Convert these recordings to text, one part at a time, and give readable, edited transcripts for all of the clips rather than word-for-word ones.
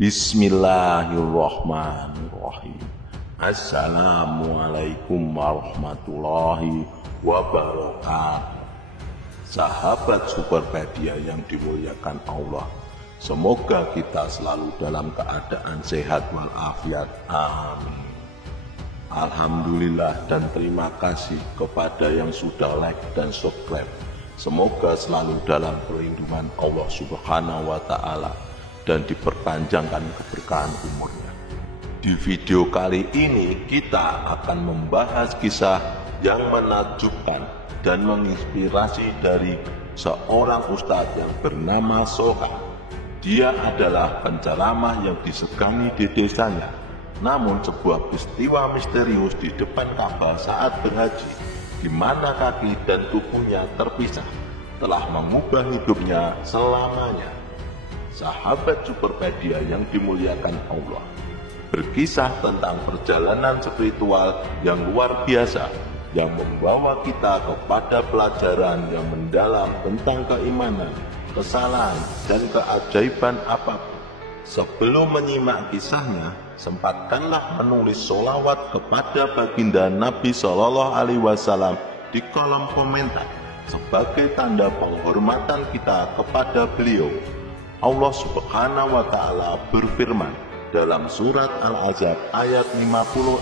Bismillahirrahmanirrahim. Assalamualaikum warahmatullahi wabarakatuh. Sahabat Superpedia yang dimuliakan Allah, semoga kita selalu dalam keadaan sehat walafiat. Amin. Alhamdulillah dan terima kasih kepada yang sudah like dan subscribe. Semoga selalu dalam perlindungan Allah Subhanahu wa Ta'ala dan diperpanjangkan keberkahan umurnya. Di video kali ini kita akan membahas kisah yang menakjubkan dan menginspirasi dari seorang ustadz yang bernama Solkan. Dia adalah penceramah yang disegani di desanya. Namun sebuah peristiwa misterius di depan Ka'bah saat berhaji, di mana kaki dan tubuhnya terpisah, telah mengubah hidupnya selamanya. Sahabat Superpedia yang dimuliakan Allah, berkisah tentang perjalanan spiritual yang luar biasa yang membawa kita kepada pelajaran yang mendalam tentang keimanan, kesalahan, dan keajaiban apapun. Sebelum menyimak kisahnya, sempatkanlah menulis sholawat kepada baginda Nabi Shallallahu Alaihi Wasallam di kolom komentar sebagai tanda penghormatan kita kepada beliau. Allah Subhanahu wa Ta'ala berfirman dalam surat Al-Ahzab ayat 56,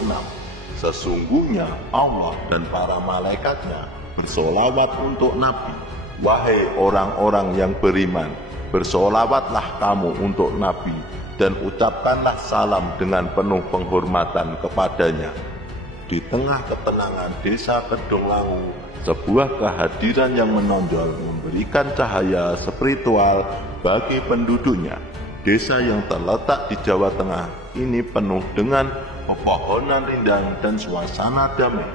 sesungguhnya Allah dan para malaikatnya bersolawat untuk Nabi. Wahai orang-orang yang beriman, bersolawatlah kamu untuk Nabi dan ucapkanlah salam dengan penuh penghormatan kepadanya. Di tengah ketenangan desa Kedunglangu, sebuah kehadiran yang menonjol memberikan cahaya spiritual bagi penduduknya. Desa yang terletak di Jawa Tengah ini penuh dengan pepohonan rindang dan suasana damai,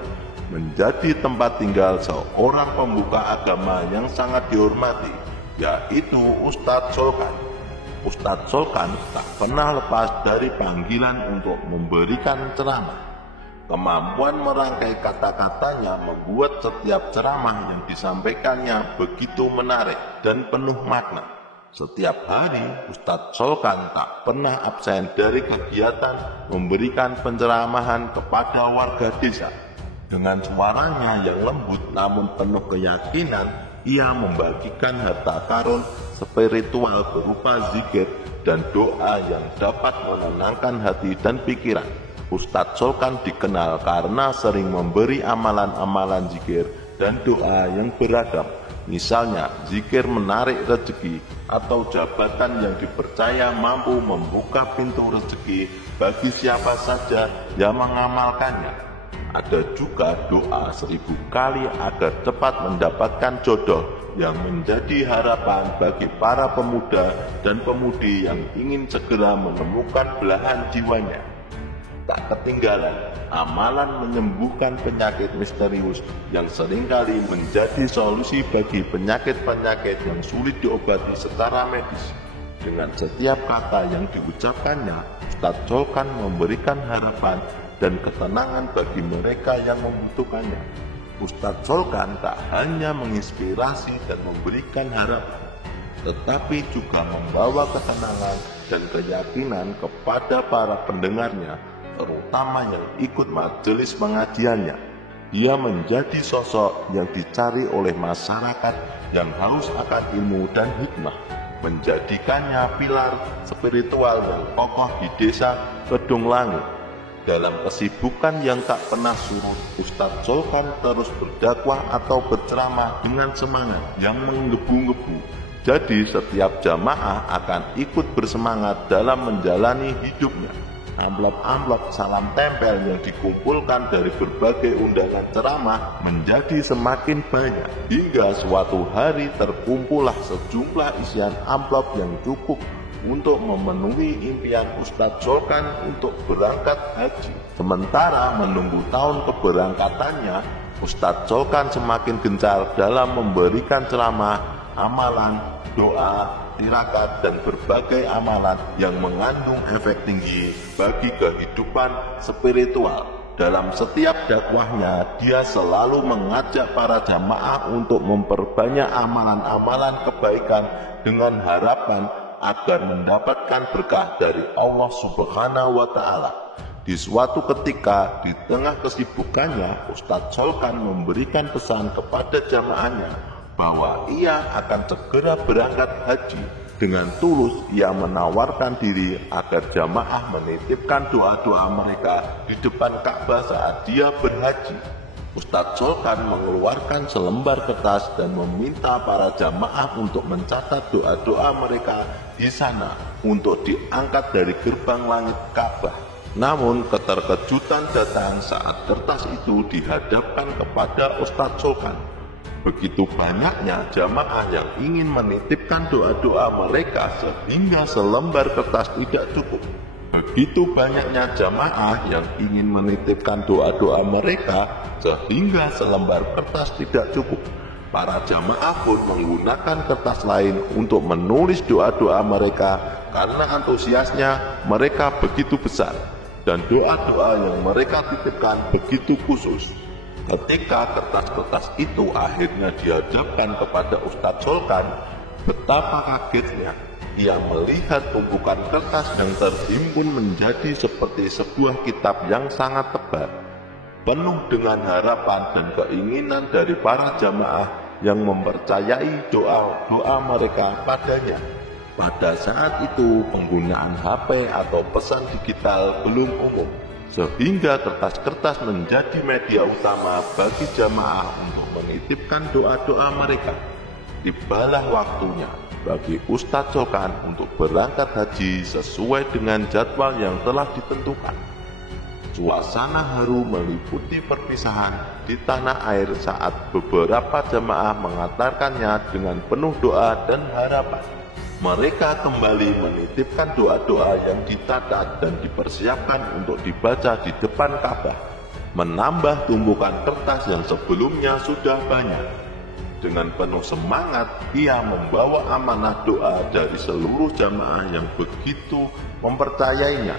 menjadi tempat tinggal seorang pembuka agama yang sangat dihormati, yaitu Ustadz Solkan. Ustadz Solkan tak pernah lepas dari panggilan untuk memberikan ceramah. Kemampuan merangkai kata-katanya membuat setiap ceramah yang disampaikannya begitu menarik dan penuh makna. Setiap hari, Ustadz Solkan tak pernah absen dari kegiatan memberikan penceramahan kepada warga desa. Dengan suaranya yang lembut namun penuh keyakinan, ia membagikan harta karun spiritual berupa zikir dan doa yang dapat menenangkan hati dan pikiran. Ustadz Solkan dikenal karena sering memberi amalan-amalan zikir dan doa yang beragam. Misalnya, zikir menarik rezeki atau jabatan yang dipercaya mampu membuka pintu rezeki bagi siapa saja yang mengamalkannya. Ada juga doa 1000 kali agar cepat mendapatkan jodoh yang menjadi harapan bagi para pemuda dan pemudi yang ingin segera menemukan belahan jiwanya. Tak ketinggalan, amalan menyembuhkan penyakit misterius yang seringkali menjadi solusi bagi penyakit-penyakit yang sulit diobati secara medis. Dengan setiap kata yang diucapkannya, Ustadz Solkan memberikan harapan dan ketenangan bagi mereka yang membutuhkannya. Ustadz Solkan tak hanya menginspirasi dan memberikan harapan, tetapi juga membawa ketenangan dan keyakinan kepada para pendengarnya, terutama yang ikut majelis pengajiannya. Dia menjadi sosok yang dicari oleh masyarakat yang haus akan ilmu dan hikmah, menjadikannya pilar spiritual yang kokoh di desa Kedunglangu. Dalam kesibukan yang tak pernah surut, Ustadz Solkan terus berdakwah atau berceramah dengan semangat yang menggebu-gebu. Jadi setiap jamaah akan ikut bersemangat dalam menjalani hidupnya. Amplop-amplop salam tempel yang dikumpulkan dari berbagai undangan ceramah menjadi semakin banyak, hingga suatu hari terkumpullah sejumlah isian amplop yang cukup untuk memenuhi impian Ustadz Solkan untuk berangkat haji. Sementara menunggu tahun keberangkatannya, Ustadz Solkan semakin gencar dalam memberikan ceramah, amalan, doa, tirakat, dan berbagai amalan yang mengandung efek tinggi bagi kehidupan spiritual. Dalam setiap dakwahnya, dia selalu mengajak para jamaah untuk memperbanyak amalan-amalan kebaikan dengan harapan agar mendapatkan berkah dari Allah Subhanahu wa Ta'ala. Di suatu ketika, di tengah kesibukannya, Ustadz Solkan memberikan pesan kepada jamaahnya bahwa ia akan segera berangkat haji. Dengan tulus, ia menawarkan diri agar jamaah menitipkan doa-doa mereka di depan Ka'bah saat dia berhaji. Ustadz Solkan mengeluarkan selembar kertas dan meminta para jamaah untuk mencatat doa-doa mereka di sana untuk diangkat dari gerbang langit Ka'bah. Namun keterkejutan datang saat kertas itu dihadapkan kepada Ustadz Solkan. Begitu banyaknya jamaah yang ingin menitipkan doa-doa mereka sehingga selembar kertas tidak cukup. Begitu banyaknya jamaah yang ingin menitipkan doa-doa mereka sehingga selembar kertas tidak cukup. Para jamaah pun menggunakan kertas lain untuk menulis doa-doa mereka karena antusiasnya mereka begitu besar dan doa-doa yang mereka titipkan begitu khusus. Ketika kertas-kertas itu akhirnya dihadapkan kepada Ustadz Solkan, betapa kagetnya ia melihat tumpukan kertas yang terhimpun menjadi seperti sebuah kitab yang sangat tebal, penuh dengan harapan dan keinginan dari para jamaah yang mempercayai doa-doa mereka padanya. Pada saat itu penggunaan HP atau pesan digital belum umum, sehingga kertas-kertas menjadi media utama bagi jamaah untuk menitipkan doa-doa mereka. Tibalah waktunya bagi Ustadz Solkan untuk berangkat haji sesuai dengan jadwal yang telah ditentukan. Suasana haru meliputi perpisahan di tanah air saat beberapa jamaah mengantarkannya dengan penuh doa dan harapan. Mereka kembali menitipkan doa-doa yang dicatat dan dipersiapkan untuk dibaca di depan Ka'bah, menambah tumpukan kertas yang sebelumnya sudah banyak. Dengan penuh semangat, ia membawa amanah doa dari seluruh jamaah yang begitu mempercayainya.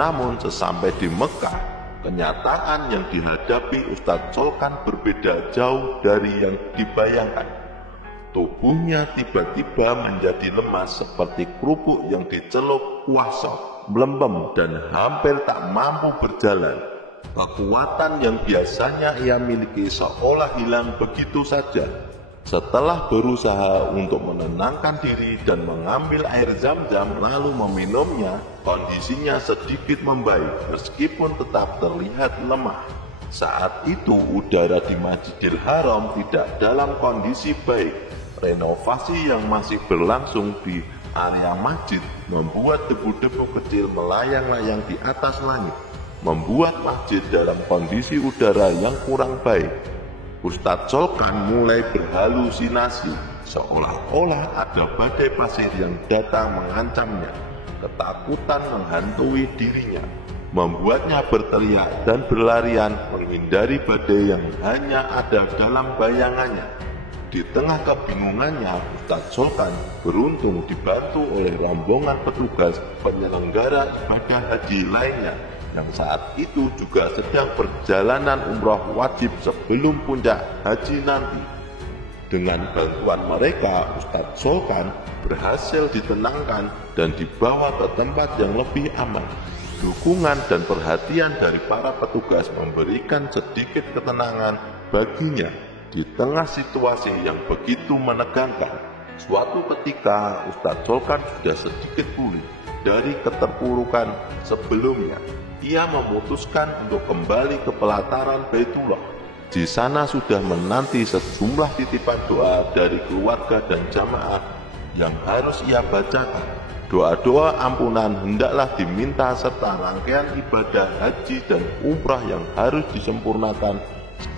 Namun sesampai di Mekah, kenyataan yang dihadapi Ustadz Solkan berbeda jauh dari yang dibayangkan. Tubuhnya tiba-tiba menjadi lemas seperti kerupuk yang dicelup kuah sop, melembem dan hampir tak mampu berjalan. Kekuatan yang biasanya ia miliki seolah hilang begitu saja. Setelah berusaha untuk menenangkan diri dan mengambil air zam-zam lalu meminumnya, kondisinya sedikit membaik meskipun tetap terlihat lemah. Saat itu udara di Masjidil Haram tidak dalam kondisi baik. Renovasi yang masih berlangsung di area masjid membuat debu-debu kecil melayang-layang di atas langit, membuat masjid dalam kondisi udara yang kurang baik. Ustadz Solkan mulai berhalusinasi, seolah-olah ada badai pasir yang datang mengancamnya. Ketakutan menghantui dirinya, membuatnya berteriak dan berlarian menghindari badai yang hanya ada dalam bayangannya. Di tengah kebingungannya, Ustadz Solkan beruntung dibantu oleh rombongan petugas penyelenggara ibadah haji lainnya yang saat itu juga sedang perjalanan umroh wajib sebelum puncak haji nanti. Dengan bantuan mereka, Ustadz Solkan berhasil ditenangkan dan dibawa ke tempat yang lebih aman. Dukungan dan perhatian dari para petugas memberikan sedikit ketenangan baginya. Di tengah situasi yang begitu menegangkan, suatu ketika Ustadz Solkan sudah sedikit pulih dari keterpurukan sebelumnya. Ia memutuskan untuk kembali ke pelataran Baitullah. Di sana sudah menanti sejumlah titipan doa dari keluarga dan jamaah yang harus ia bacakan. Doa-doa ampunan hendaklah diminta serta rangkaian ibadah haji dan umrah yang harus disempurnakan.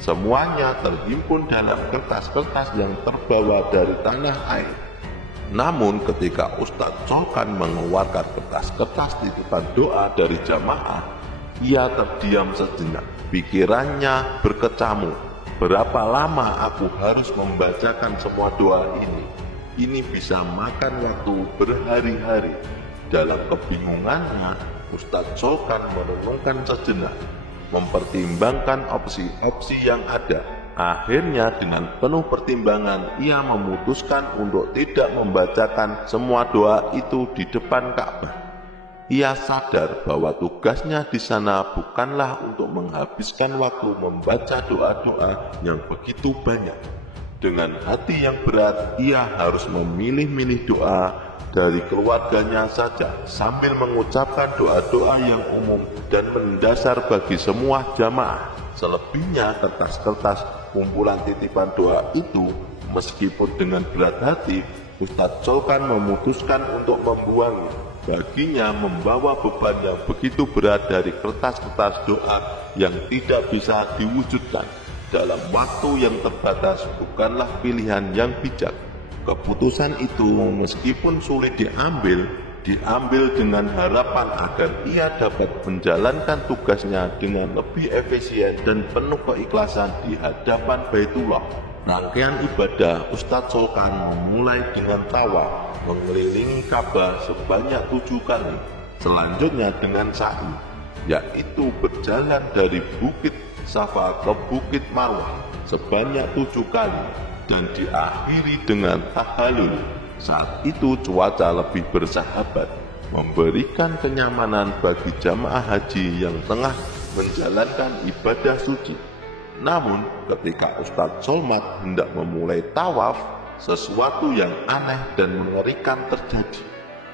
Semuanya terhimpun dalam kertas-kertas yang terbawa dari tanah air. Namun ketika Ustadz Solkan mengeluarkan kertas-kertas titipan doa dari jamaah, ia terdiam sejenak. Pikirannya berkecamuk. Berapa lama aku harus membacakan semua doa ini? Ini bisa makan waktu berhari-hari. Dalam kebingungannya, Ustadz Solkan merenungkan sejenak, mempertimbangkan opsi-opsi yang ada. akhirnya dengan penuh pertimbangan ia memutuskan untuk tidak membacakan semua doa itu di depan Ka'bah. Ia sadar bahwa tugasnya di sana bukanlah untuk menghabiskan waktu membaca doa-doa yang begitu banyak. Dengan hati yang berat, ia harus memilih-milih doa dari keluarganya saja sambil mengucapkan doa-doa yang umum dan mendasar bagi semua jamaah. Selebihnya kertas-kertas kumpulan titipan doa itu, meskipun dengan berat hati, Ustadz Solkan memutuskan untuk membuangnya. Baginya membawa beban yang begitu berat dari kertas-kertas doa yang tidak bisa diwujudkan dalam waktu yang terbatas bukanlah pilihan yang bijak. Keputusan itu meskipun sulit diambil dengan harapan agar ia dapat menjalankan tugasnya dengan lebih efisien dan penuh keikhlasan di hadapan Baitullah. Rangkaian ibadah Ustadz Solkan memulai dengan tawaf mengelilingi Ka'bah sebanyak 7 kali. Selanjutnya dengan sa'i, yaitu berjalan dari Bukit Safa ke Bukit Marwah sebanyak 7 kali, dan diakhiri dengan tahallul. Saat itu cuaca lebih bersahabat, memberikan kenyamanan bagi jamaah haji yang tengah menjalankan ibadah suci. Namun ketika Ustadz Solmat hendak memulai tawaf, sesuatu yang aneh dan mengerikan terjadi.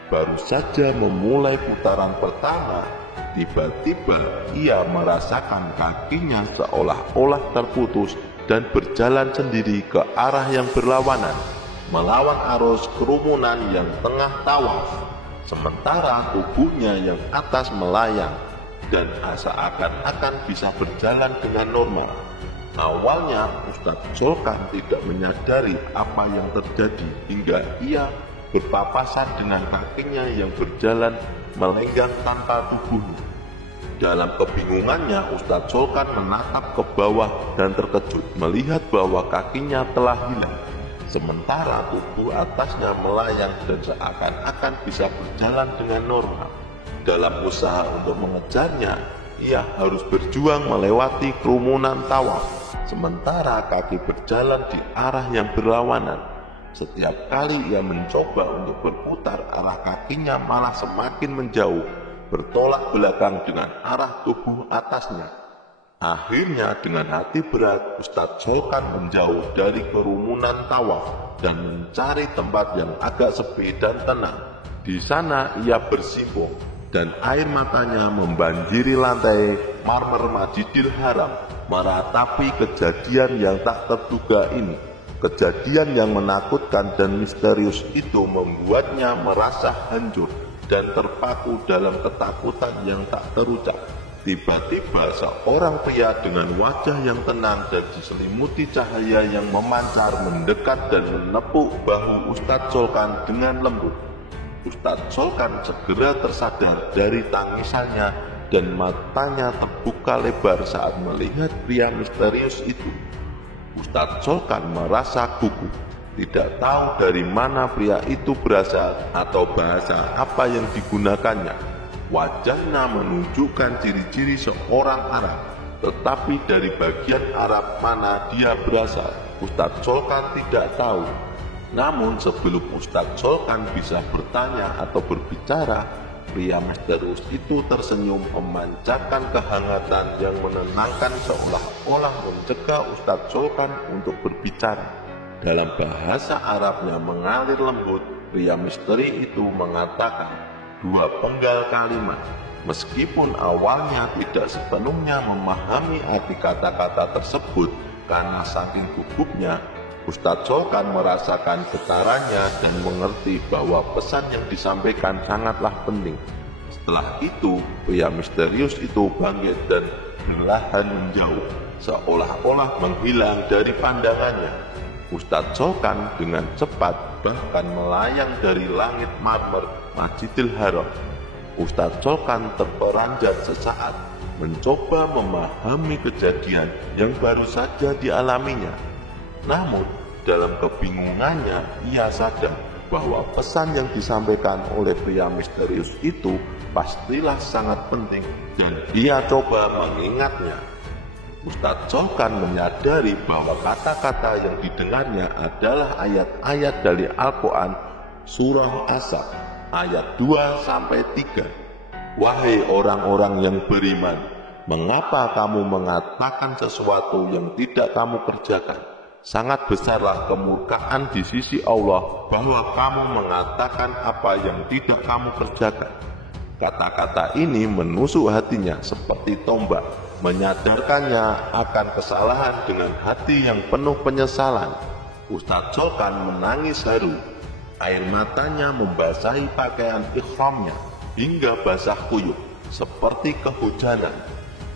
Baru saja memulai putaran pertama, tiba-tiba ia merasakan kakinya seolah-olah terputus dan berjalan sendiri ke arah yang berlawanan, melawan arus kerumunan yang tengah tawaf. Sementara tubuhnya yang atas melayang dan seakan-akan bisa berjalan dengan normal. Awalnya Ustadz Solkan tidak menyadari apa yang terjadi hingga ia berpapasan dengan kakinya yang berjalan melenggang tanpa tubuhnya. Dalam kebingungannya Ustadz Solkan menatap ke bawah dan terkejut melihat bahwa kakinya telah hilang, sementara tubuh atasnya melayang dan seakan-akan bisa berjalan dengan normal. Dalam usaha untuk mengejarnya, ia harus berjuang melewati kerumunan tawaf, sementara kaki berjalan di arah yang berlawanan. Setiap kali ia mencoba untuk berputar, arah kakinya malah semakin menjauh, bertolak belakang dengan arah tubuh atasnya. Akhirnya dengan hati berat, Ustadz Solkan menjauh dari kerumunan tawaf dan mencari tempat yang agak sepi dan tenang. Di sana ia bersimpuh dan air matanya membanjiri lantai marmer Masjidil Haram, meratapi kejadian yang tak terduga ini. Kejadian yang menakutkan dan misterius itu membuatnya merasa hancur dan terpaku dalam ketakutan yang tak terucap. Tiba-tiba seorang pria dengan wajah yang tenang dan diselimuti cahaya yang memancar mendekat dan menepuk bahu Ustadz Solkan dengan lembut. Ustadz Solkan segera tersadar dari tangisannya dan matanya terbuka lebar saat melihat pria misterius itu. Ustadz Solkan merasa gugup, tidak tahu dari mana pria itu berasal atau bahasa apa yang digunakannya. Wajahnya menunjukkan ciri-ciri seorang Arab, tetapi dari bagian Arab mana dia berasal, Ustadz Solkan tidak tahu. Namun sebelum Ustadz Solkan bisa bertanya atau berbicara, pria misterius itu tersenyum memancarkan kehangatan yang menenangkan seolah-olah mencegah Ustadz Solkan untuk berbicara. Dalam bahasa Arabnya mengalir lembut, pria misteri itu mengatakan 2 penggal kalimat. Meskipun awalnya tidak sepenuhnya memahami arti kata-kata tersebut karena saking gugupnya, Ustadz Solkan merasakan getarannya dan mengerti bahwa pesan yang disampaikan sangatlah penting. Setelah itu, pria misterius itu bangkit dan perlahan menjauh, seolah-olah menghilang dari pandangannya. Ustadz Solkan dengan cepat bahkan melayang dari langit marmer Masjidil Haram. Ustadz Solkan terperanjat sesaat, mencoba memahami kejadian yang baru saja dialaminya. Namun, dalam kebingungannya, ia sadar bahwa pesan yang disampaikan oleh pria misterius itu pastilah sangat penting dan ia coba mengingatnya. Ustadz Solkan menyadari bahwa kata-kata yang didengarnya adalah ayat-ayat dari Al-Quran Surah Asab ayat 2-3. Wahai orang-orang yang beriman, mengapa kamu mengatakan sesuatu yang tidak kamu kerjakan? Sangat besarlah kemurkaan di sisi Allah bahwa kamu mengatakan apa yang tidak kamu kerjakan. Kata-kata ini menusuk hatinya seperti tombak, menyadarkannya akan kesalahan dengan hati yang penuh penyesalan. Ustadz Solkan menangis haru. Air matanya membasahi pakaian ihramnya hingga basah kuyup seperti kehujanan.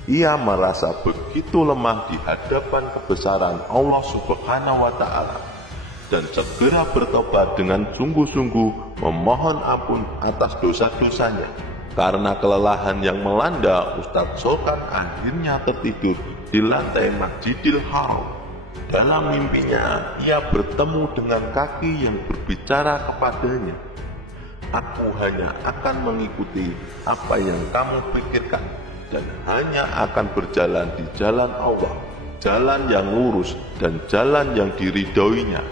Ia merasa begitu lemah di hadapan kebesaran Allah Subhanahu wa Ta'ala dan segera bertobat dengan sungguh-sungguh memohon ampun atas dosa-dosanya. Karena kelelahan yang melanda, Ustadz Solkan akhirnya tertidur di lantai Masjidil Haram. Dalam mimpinya, ia bertemu dengan kaki yang berbicara kepadanya. Aku hanya akan mengikuti apa yang kamu pikirkan dan hanya akan berjalan di jalan Allah, jalan yang lurus dan jalan yang diridhoinya.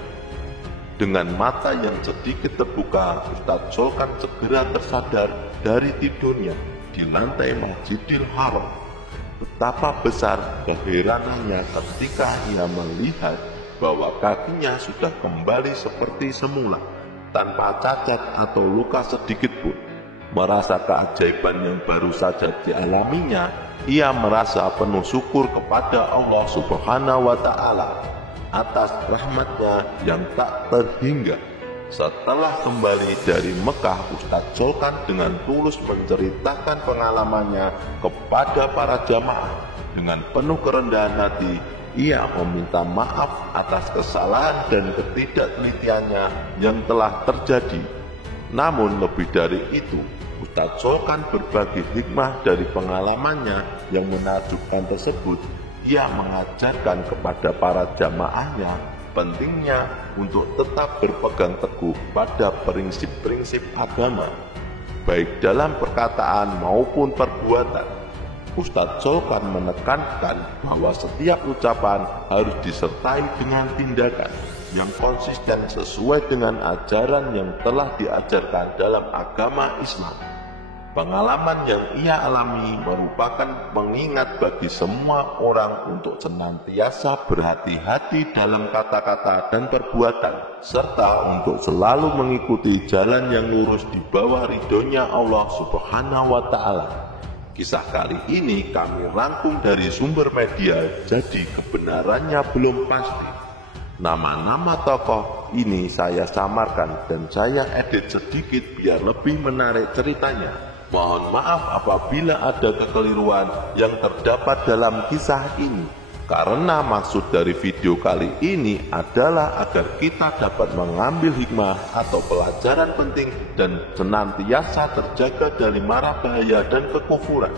Dengan mata yang sedikit terbuka, Ustadz Solkan segera tersadar dari tidurnya di lantai Masjidil Haram. Betapa besar keheranannya ketika ia melihat bahwa kakinya sudah kembali seperti semula, tanpa cacat atau luka sedikit pun. Merasa keajaiban yang baru saja dialaminya, ia merasa penuh syukur kepada Allah Subhanahu wa Ta'ala atas rahmatnya yang tak terhingga. Setelah kembali dari Mekah, Ustadz Solkan dengan tulus menceritakan pengalamannya kepada para jamaah. Dengan penuh kerendahan hati, ia meminta maaf atas kesalahan dan ketidaktelitiannya yang telah terjadi. Namun lebih dari itu, Ustadz Solkan berbagi hikmah dari pengalamannya yang menakjubkan tersebut. Ia mengajarkan kepada para jamaahnya pentingnya untuk tetap berpegang teguh pada prinsip-prinsip agama, baik dalam perkataan maupun perbuatan. Ustadz Solkan menekankan bahwa setiap ucapan harus disertai dengan tindakan yang konsisten sesuai dengan ajaran yang telah diajarkan dalam agama Islam. Pengalaman yang ia alami merupakan pengingat bagi semua orang untuk senantiasa berhati-hati dalam kata-kata dan perbuatan, serta untuk selalu mengikuti jalan yang lurus di bawah ridhonya Allah Subhanahu wa Ta'ala. Kisah kali ini kami rangkum dari sumber media, jadi kebenarannya belum pasti. Nama-nama tokoh ini saya samarkan dan saya edit sedikit biar lebih menarik ceritanya. Mohon maaf apabila ada kekeliruan yang terdapat dalam kisah ini, karena maksud dari video kali ini adalah agar kita dapat mengambil hikmah atau pelajaran penting dan senantiasa terjaga dari mara bahaya dan kekufuran.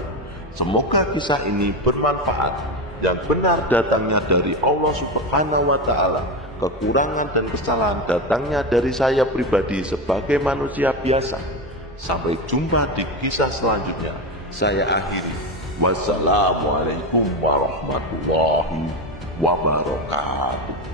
Semoga kisah ini bermanfaat. Yang benar datangnya dari Allah Subhanahu wa Ta'ala, kekurangan dan kesalahan datangnya dari saya pribadi sebagai manusia biasa. Sampai jumpa di kisah selanjutnya. Saya akhiri. Wassalamualaikum warahmatullahi wabarakatuh.